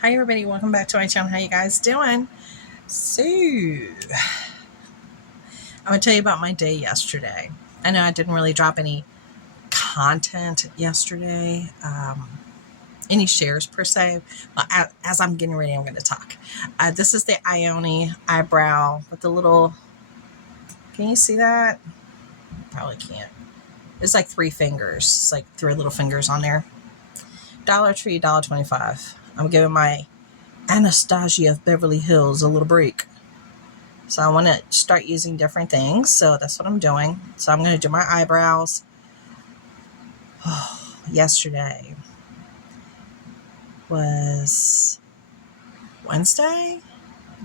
Hi everybody, welcome back to my channel. How you guys doing? So, I'm going to tell you about my day yesterday. I know I didn't really drop any content yesterday, any shares per se, but as I'm getting ready, I'm going to talk. This is the Ioni eyebrow with the little, can you see that? Probably can't. It's like 3 fingers. It's like 3 little fingers on there. Dollar Tree, $1.25. I'm giving my Anastasia of Beverly Hills a little break. So I want to start using different things. So that's what I'm doing. So I'm going to do my eyebrows. Yesterday was Wednesday?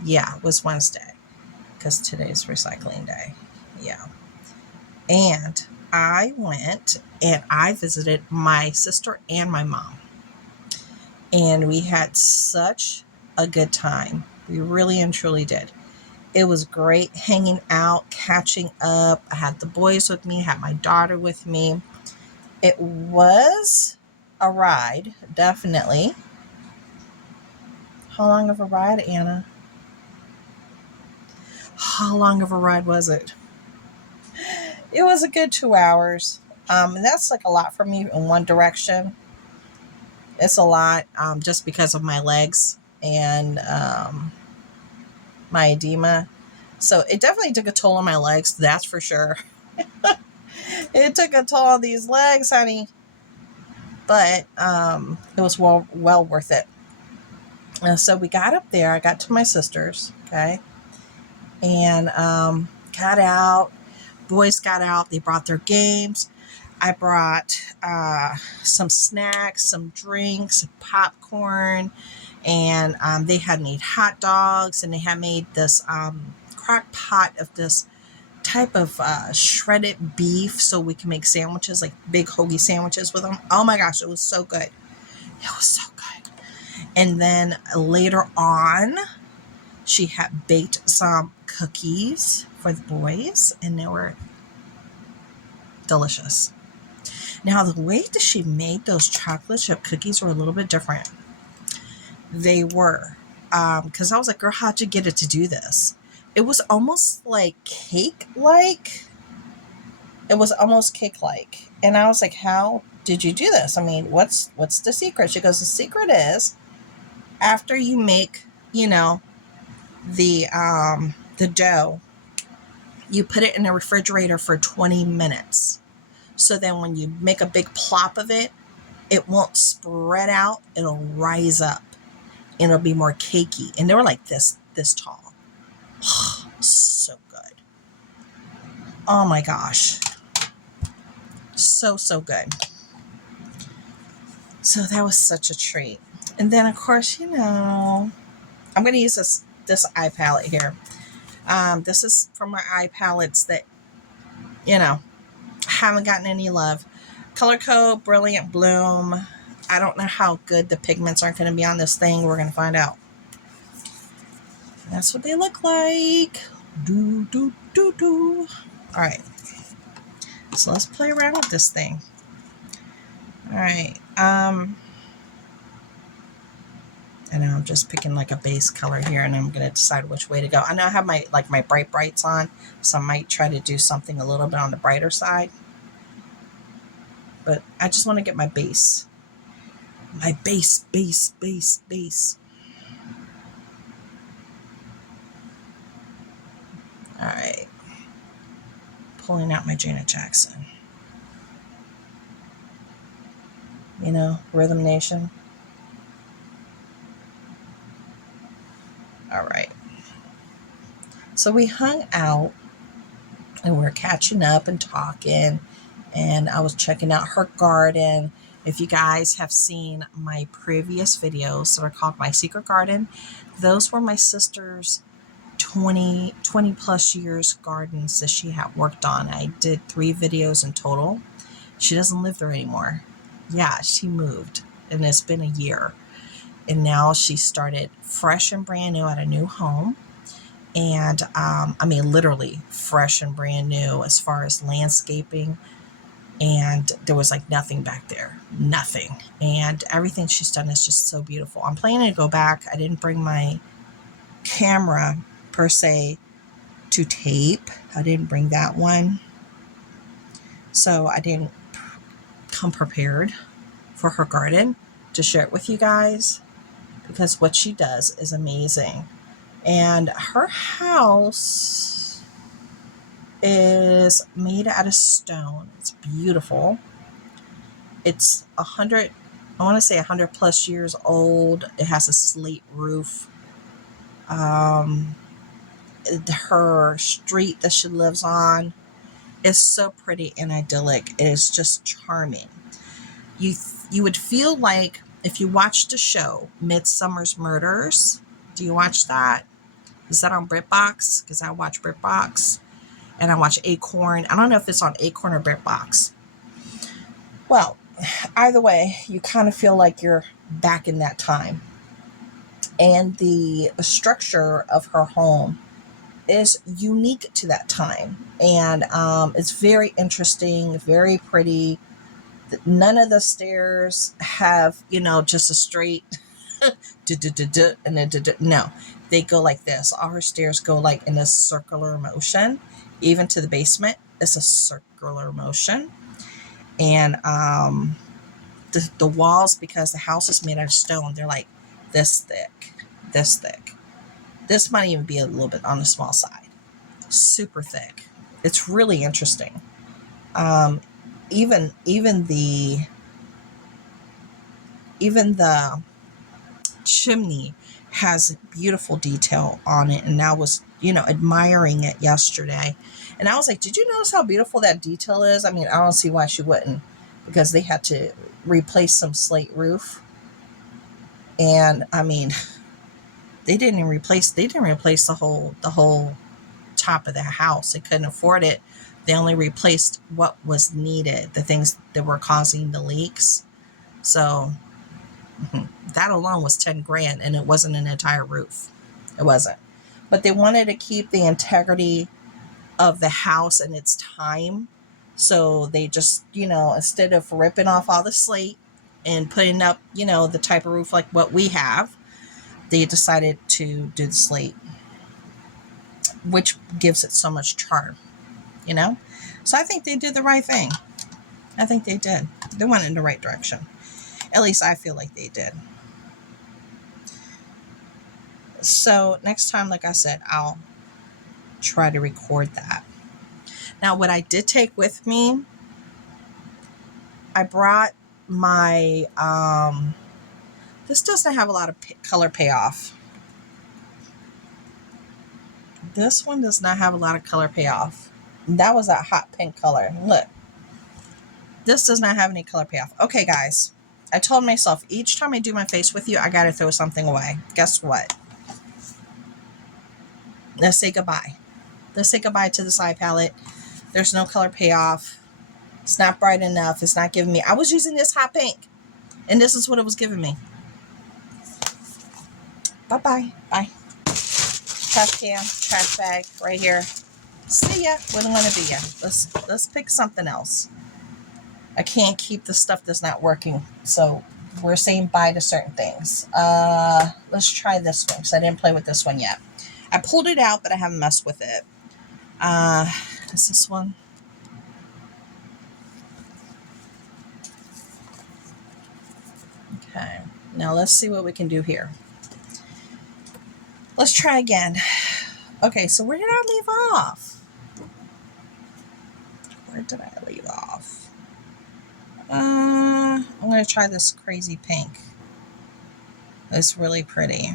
Yeah, it was Wednesday because today's recycling day. Yeah. And I went and I visited my sister and my mom. And we had such a good time. We really and truly did. It was great hanging out, catching up. I had the boys with me, had my daughter with me. It was a ride, definitely. How long of a ride, Anna? How long of a ride was it? It was a good 2 hours. And that's like a lot for me in one direction. It's a lot just because of my legs and my edema. So it definitely took a toll on my legs, that's for sure. It took a toll on these legs, honey. But it was well worth it. So we got up there. I got to my sister's, okay, and got out. Boys got out. They brought their games. I brought some snacks, some drinks, popcorn, and they had made hot dogs, and they had made this crock pot of this type of shredded beef so we can make sandwiches, like big hoagie sandwiches with them. Oh my gosh, it was so good. It was so good. And then later on, she had baked some cookies for the boys, and they were delicious. Now, the way that she made those chocolate chip cookies were a little bit different. They were, because I was like, girl, how'd you get it to do this? It was almost like cake-like. It was almost cake-like. And I was like, how did you do this? I mean, what's the secret? She goes, the secret is after you make, the dough, you put it in the refrigerator for 20 minutes. So then when you make a big plop of it, it won't spread out. It'll rise up and it'll be more cakey. And they were like this tall. So good. Oh my gosh. So good. So that was such a treat. And then of course, I'm going to use this eye palette here. This is from my eye palettes that, haven't gotten any love. Color Code Brilliant Bloom. I don't know how good the pigments are going to be on this thing. We're going to find out. That's what they look like. All right. So let's play around with this thing. All right. I know I'm just picking like a base color here, and I'm going to decide which way to go. I know I have my brights on, so I might try to do something a little bit on the brighter side. But I just want to get my base. My base. All right. Pulling out my Janet Jackson. Rhythm Nation. All right. So we hung out and we were catching up and talking, and I was checking out her garden. If you guys have seen my previous videos that are called My Secret Garden, those were my sister's 20 plus years gardens that she had worked on. I did 3 videos in total. She doesn't live there anymore. Yeah, she moved, and it's been a year. And now she started fresh and brand new at a new home. And literally fresh and brand new as far as landscaping. and there was like nothing back there, nothing. And everything she's done is just so beautiful. I'm planning to go back. I didn't bring my camera per se to tape. I didn't bring that one. So I didn't come prepared for her garden to share it with you guys, because what she does is amazing. And her house is made out of stone. It's beautiful. It's 100, I want to say 100 plus years old. It has a slate roof. Her street that she lives on is so pretty and idyllic. It is just charming. You would feel like if you watched the show Midsummer's Murders. Do you watch that? Is that on BritBox? Because I watch BritBox and I watch Acorn. I don't know if it's on Acorn or BritBox. Well, either way, you kind of feel like you're back in that time. And the structure of her home is unique to that time. And it's very interesting, very pretty. None of the stairs have, just a straight and then no, they go like this. All her stairs go like in a circular motion. Even to the basement, it's a circular motion. And the walls, because the house is made out of stone, they're like this thick. This might even be a little bit on the small side. Super thick. It's really interesting. Even the chimney has beautiful detail on it, and I was admiring it yesterday, and I was like, did you notice how beautiful that detail is? I mean, I don't see why she wouldn't, because they had to replace some slate roof, and I mean, they didn't replace the whole top of the house. They couldn't afford it. They only replaced what was needed, the things that were causing the leaks. So that alone was 10 grand, and it wasn't an entire roof. It wasn't. But they wanted to keep the integrity of the house and its time. So they just, instead of ripping off all the slate and putting up, the type of roof like what we have, they decided to do the slate, which gives it so much charm, So I think they did the right thing. I think they did. They went in the right direction. At least I feel like they did. So next time, like I said, I'll try to record that. Now, what I did take with me, I brought my, this doesn't have a lot of color payoff. This one does not have a lot of color payoff. That was that hot pink color. Look, this does not have any color payoff. Okay, guys, I told myself each time I do my face with you, I got to throw something away. Guess what? Let's say goodbye. Let's say goodbye to this eye palette. There's no color payoff. It's not bright enough. It's not giving me. I was using this hot pink, and this is what it was giving me. Bye-bye. Bye. Trash can, trash bag, right here. See ya. Where do I want to be ya? Let's pick something else. I can't keep the stuff that's not working, so we're saying bye to certain things. Let's try this one, because I didn't play with this one yet. I pulled it out, but I haven't messed with it. Is this one? Okay, now let's see what we can do here. Let's try again. Okay, so where did I leave off? Where did I leave off? I'm going to try this crazy pink. It's really pretty.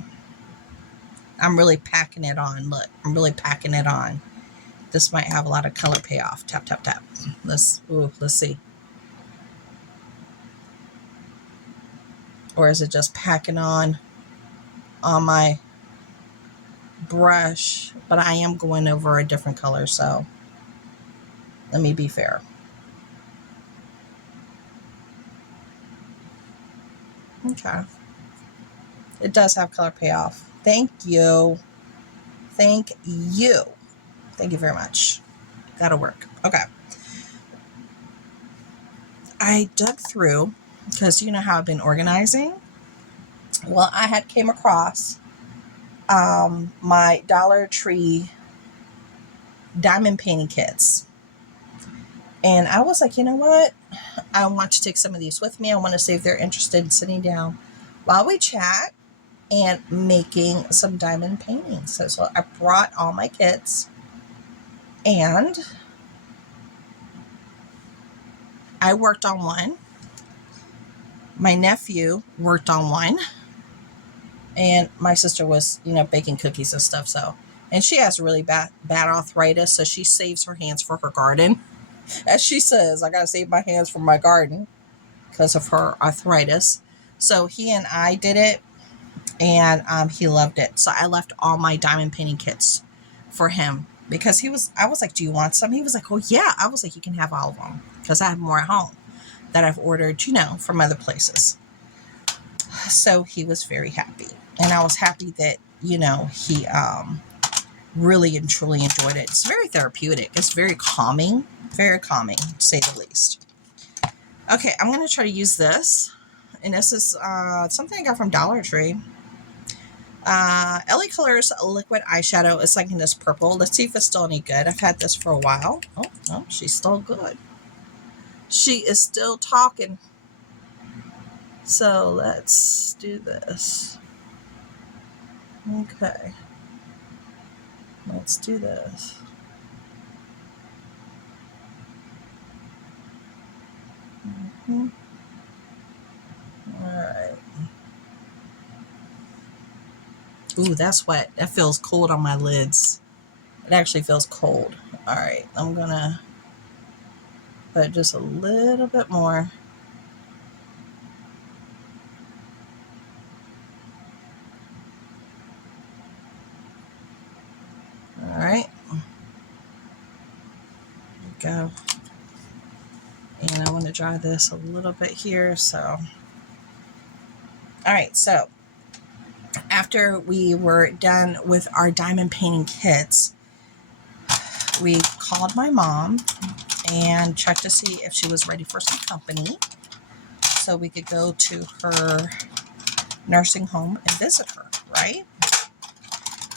I'm really packing it on. Look, I'm really packing it on. This might have a lot of color payoff. Tap, tap, tap. Let's see. Or is it just packing on my brush? But I am going over a different color, so let me be fair. Okay. It does have color payoff. Thank you. Thank you. Thank you very much. That'll work. Okay. I dug through, because you know how I've been organizing. Well, I had came across my Dollar Tree diamond painting kits. And I was like, you know what? I want to take some of these with me. I want to see if they're interested in sitting down while we chat and making some diamond paintings. So I brought all my kits, and I worked on one. My nephew worked on one, and my sister was, baking cookies and stuff. So, and she has really bad arthritis, so she saves her hands for her garden. As she says, I gotta save my hands for my garden because of her arthritis. So he and I did it, and he loved it. So I left all my diamond painting kits for him, because I was like, do you want some? He was like, oh yeah. I was like, you can have all of them, because I have more at home that I've ordered, from other places. So he was very happy, and I was happy that, he really and truly enjoyed it. It's very therapeutic. It's very calming, to say the least. Okay, I'm going to try to use this. And this is something I got from Dollar Tree. LA Colors liquid eyeshadow. It's like in this purple. Let's see if it's still any good. I've had this for a while. Oh, she's still good. She is still talking. So let's do this. Okay. Let's do this. Mm-hmm. All right. Ooh, that's wet. That feels cold on my lids. It actually feels cold. All right. I'm going to put just a little bit more. All right. There we go. And I want to dry this a little bit here. So, all right. So after we were done with our diamond painting kits, we called my mom and checked to see if she was ready for some company, so we could go to her nursing home and visit her, right?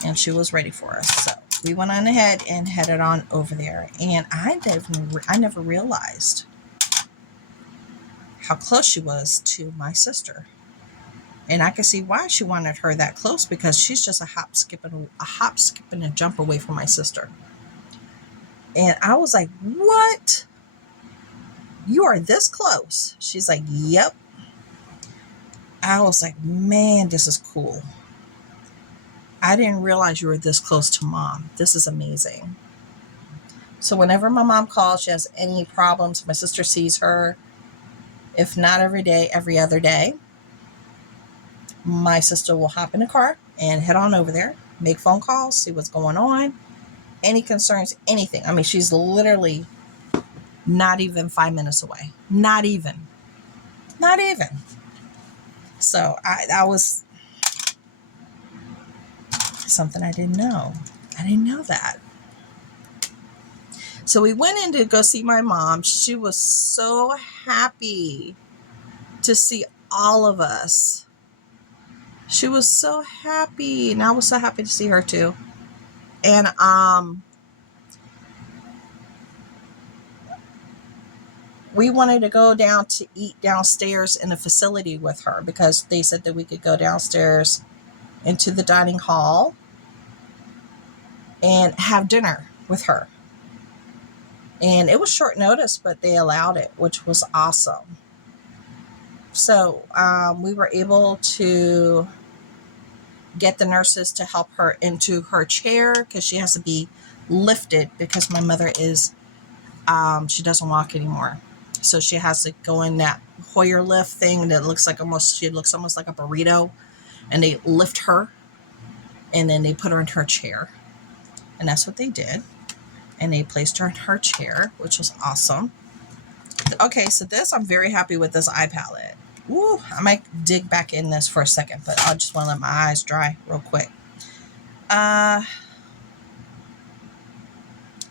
And she was ready for us. So we went on ahead and headed on over there. And I never realized how close she was to my sister. And I could see why she wanted her that close, because she's just a hop, skip, and a jump away from my sister. And I was like, what? You are this close? She's like, yep. I was like, man, this is cool. I didn't realize you were this close to mom. This is amazing. So whenever my mom calls, she has any problems, my sister sees her. If not every day, every other day, my sister will hop in the car and head on over there, make phone calls, see what's going on, any concerns, anything. I mean, she's literally not even 5 minutes away. Not even. So that was something I didn't know. I didn't know that. So we went in to go see my mom. She was so happy to see all of us. She was so happy, and I was so happy to see her too. And we wanted to go down to eat downstairs in the facility with her, because they said that we could go downstairs into the dining hall and have dinner with her. And it was short notice, but they allowed it, which was awesome. So we were able to get the nurses to help her into her chair, because she has to be lifted, because my mother is, she doesn't walk anymore. So she has to go in that Hoyer lift thing that looks almost like a burrito, and they lift her, and then they put her in her chair. And that's what they did. And they placed her in her chair, which was awesome. Okay, so I'm very happy with this eye palette. Ooh, I might dig back in this for a second, but I just want to let my eyes dry real quick.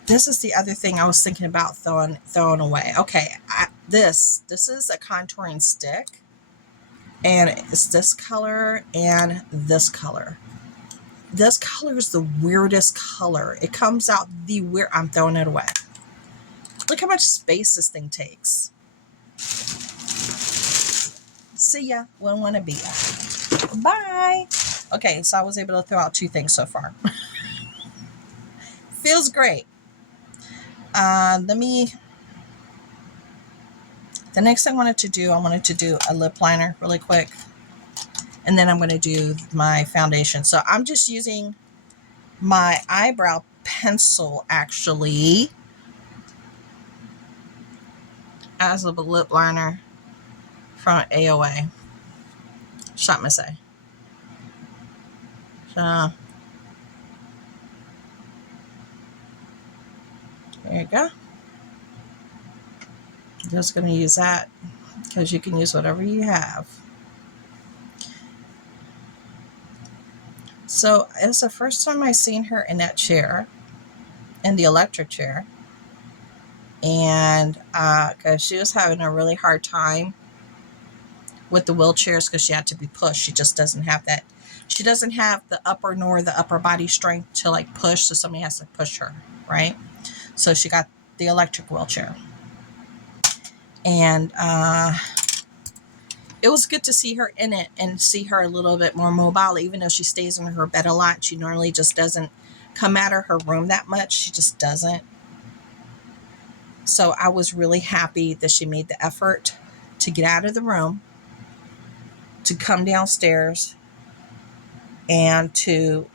This is the other thing I was thinking about throwing away. Okay, This is a contouring stick, and it's this color and this color. This color is the weirdest color. It comes out the weird. I'm throwing it away. Look how much space this thing takes. See ya. Wouldn't want to be ya. Bye. Okay, so I was able to throw out 2 things so far. Feels great. The next thing I wanted to do a lip liner really quick. And then I'm going to do my foundation. So I'm just using my eyebrow pencil, actually, as a lip liner from AOA. Shot me say. So there you go. Just going to use that because you can use whatever you have. So it's the first time I seen her in that chair, in the electric chair. And because she was having a really hard time with the wheelchairs because she had to be pushed. She just doesn't have that. She doesn't have the upper body strength to like push. So somebody has to push her, right? So she got the electric wheelchair. And it was good to see her in it and see her a little bit more mobile, even though she stays in her bed a lot. She normally just doesn't come out of her room that much. She just doesn't. So I was really happy that she made the effort to get out of the room, to come downstairs, and to,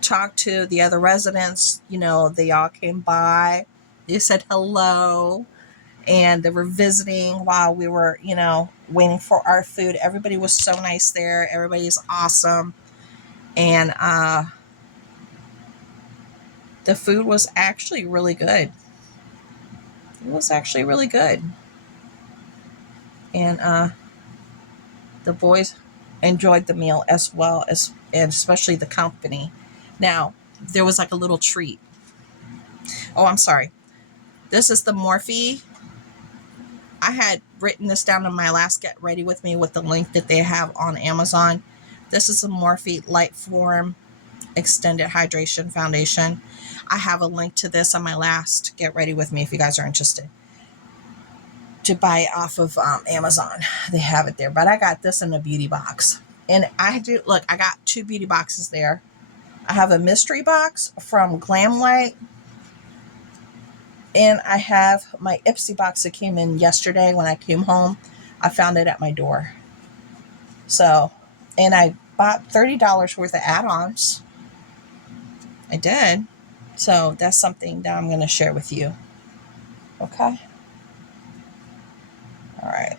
talk to the other residents. They all came by. They said hello. And they were visiting while we were, waiting for our food. Everybody was so nice there. Everybody's awesome. And the food was actually really good. It was actually really good. And the boys enjoyed the meal as well, and especially the company. Now, there was like a little treat. Oh, I'm sorry. This is the Morphe. I had written this down in my last Get Ready With Me with the link that they have on Amazon. This is a Morphe Light Form Extended Hydration Foundation. I have a link to this on my last Get Ready With Me if you guys are interested to buy it off of Amazon. They have it there. But I got this in a beauty box. And I got 2 beauty boxes there. I have a mystery box from Glamlight. And I have my Ipsy box that came in yesterday when I came home. I found it at my door. So, and I bought $30 worth of add-ons. I did. So that's something that I'm going to share with you. Okay. All right.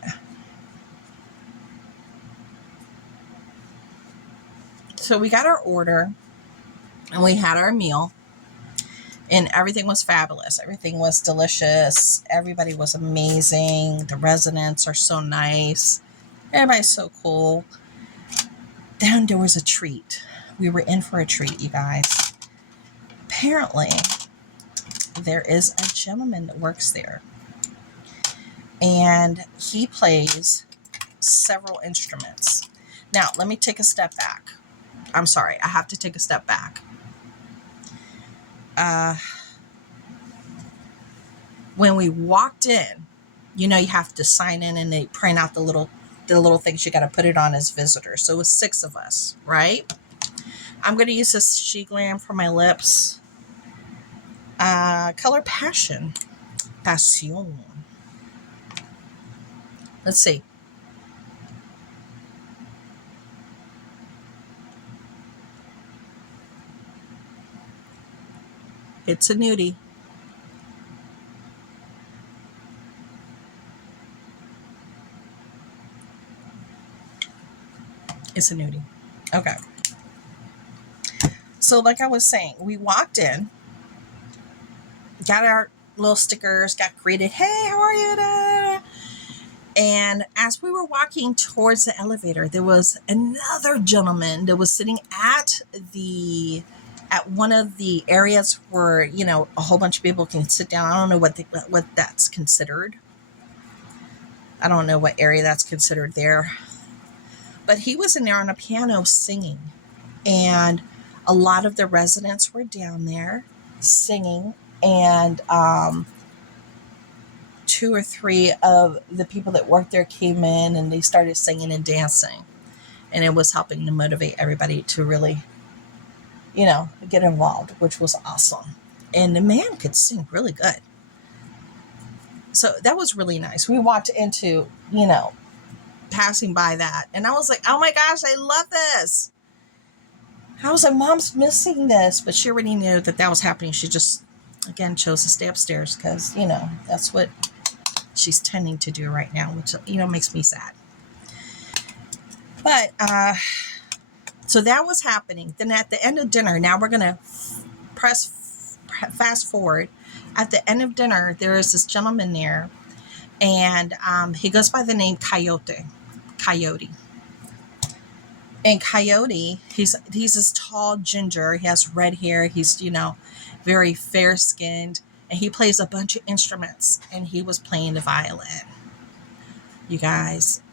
So we got our order and we had our meal. And everything was fabulous. Everything was delicious. Everybody was amazing. The residents are so nice. Everybody's so cool. Then there was a treat. We were in for a treat, you guys. Apparently, there is a gentleman that works there. And he plays several instruments. Now, let me take a step back. I'm sorry. I have to take a step back. When we walked in, you have to sign in and they print out the little things you got to put it on as visitors. So it was 6 of us, right? I'm going to use this She Glam for my lips. Color Passion. Passion. Let's see. It's a nudie. It's a nudie. Okay. So like I was saying, we walked in, got our little stickers, got greeted. Hey, how are you? Da? And as we were walking towards the elevator, there was another gentleman that was sitting at the at one of the areas where, you know, a whole bunch of people can sit down. I don't know what that's considered. I don't know what area that's considered there. But he was in there on a piano singing. And a lot of the residents were down there singing. And 2 or 3 of the people that worked there came in and they started singing and dancing. And it was helping to motivate everybody to really, you know, get involved, which was awesome. And the man could sing really good. So that was really nice. We walked into, you know, passing by that. And I was like, oh my gosh, I love this. I was like, Mom's missing this. But she already knew that that was happening. She just, again, chose to stay upstairs because, you know, that's what she's tending to do right now, which, you know, makes me sad. But, so that was happening. Then at the end of dinner, now we're going to fast forward. At the end of dinner, there is this gentleman there, and he goes by the name Coyote. And Coyote, he's this tall ginger. He has red hair. He's, you know, very fair skinned, and he plays a bunch of instruments. And he was playing the violin. You guys,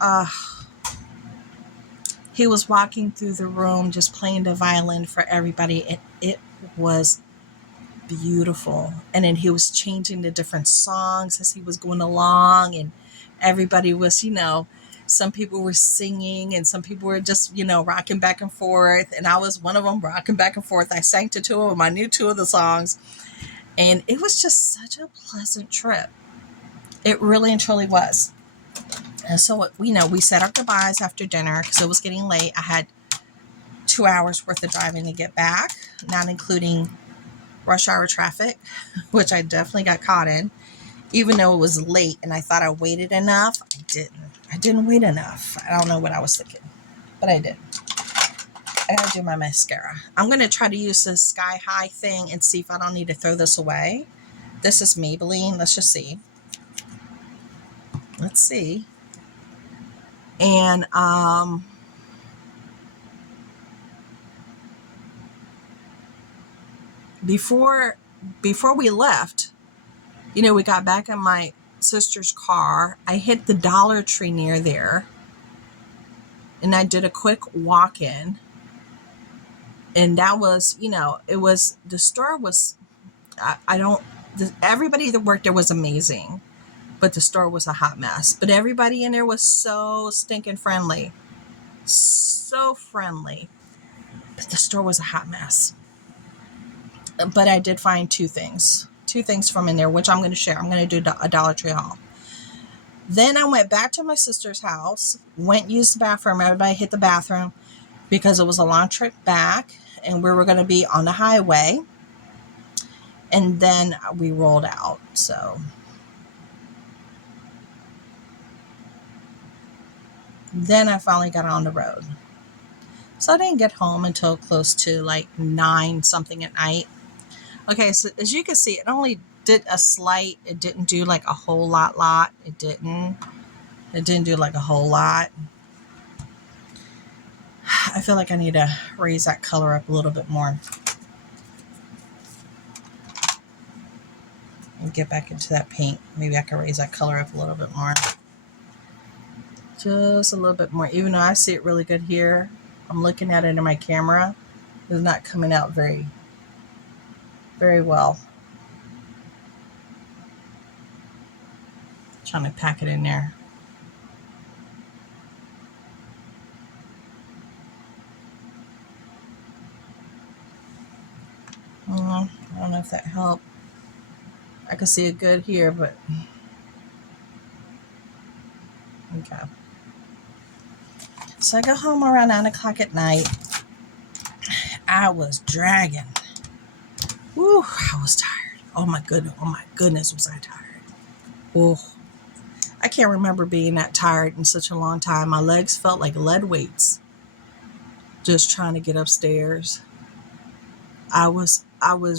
he was walking through the room just playing the violin for everybody, and it was beautiful. And then he was changing the different songs as he was going along, and everybody was, you know, some people were singing and some people were just, you know, rocking back and forth, and I was one of them rocking back and forth. I sang to 2 of them. I knew 2 of the songs, and it was just such a pleasant trip. It really and truly was. And so, you know, we said our goodbyes after dinner because it was getting late. I had 2 hours worth of driving to get back, not including rush hour traffic, which I definitely got caught in, even though it was late and I thought I waited enough. I didn't wait enough. I don't know what I was thinking, but I did. I gotta do my mascara. I'm going to try to use this Sky High thing and see if I don't need to throw this away. This is Maybelline. Let's just see. Let's see. And, before we left, you know, we got back in my sister's car. I hit the Dollar Tree near there, and I did a quick walk-in, and that was, you know, it was, the store was, everybody that worked there was amazing, but the store was a hot mess. But everybody in there was so stinking friendly, so friendly, but the store was a hot mess. But I did find 2 things from in there, which I'm going to share. I'm going to do a Dollar Tree haul. Then I went back to my sister's house, used the bathroom. Everybody hit the bathroom because it was a long trip back and we were going to be on the highway. And then we rolled out. So then I finally got on the road. So I didn't get home until close to like 9 something at night. Okay, so as you can see, it only did a slight. It didn't do like a whole lot. It didn't do like a whole lot. I feel like I need to raise that color up a little bit more. And get back into that paint. Maybe I can raise that color up a little bit more. Just a little bit more. Even though I see it really good here, I'm looking at it in my camera. It's not coming out very well. Trying to pack it in there. I don't know if that helped. I can see it good here, but okay. So I got home around 9 o'clock at night. I was dragging. Woo, I was tired. Oh my goodness, was I tired. Oh, I can't remember being that tired in such a long time. My legs felt like lead weights. Just trying to get upstairs. I was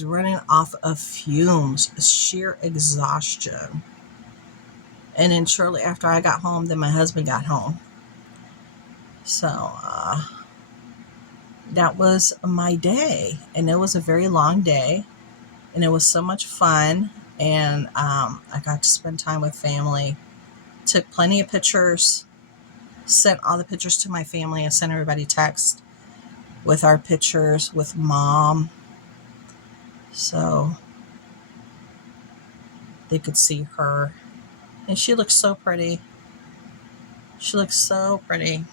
running off of fumes, sheer exhaustion. And then shortly after I got home, then my husband got home. So, that was my day. And it was a very long day. And it was so much fun. And I got to spend time with family. Took plenty of pictures. Sent all the pictures to my family. I sent everybody text with our pictures with Mom. So they could see her. And she looks so pretty. She looks so pretty.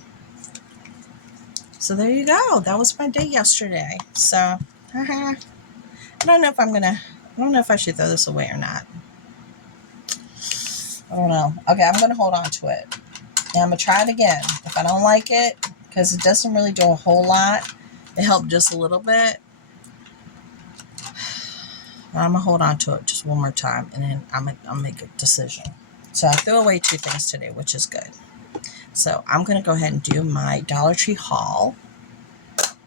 So there you go. That was my day yesterday. So, I don't know if I should throw this away or not. I don't know. Okay, I'm going to hold on to it. And I'm going to try it again. If I don't like it, because it doesn't really do a whole lot, it helped just a little bit. I'm going to hold on to it just one more time, and then I'll make a decision. So I threw away 2 things today, which is good. So I'm going to go ahead and do my Dollar Tree haul,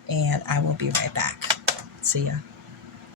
and I will be right back. See ya.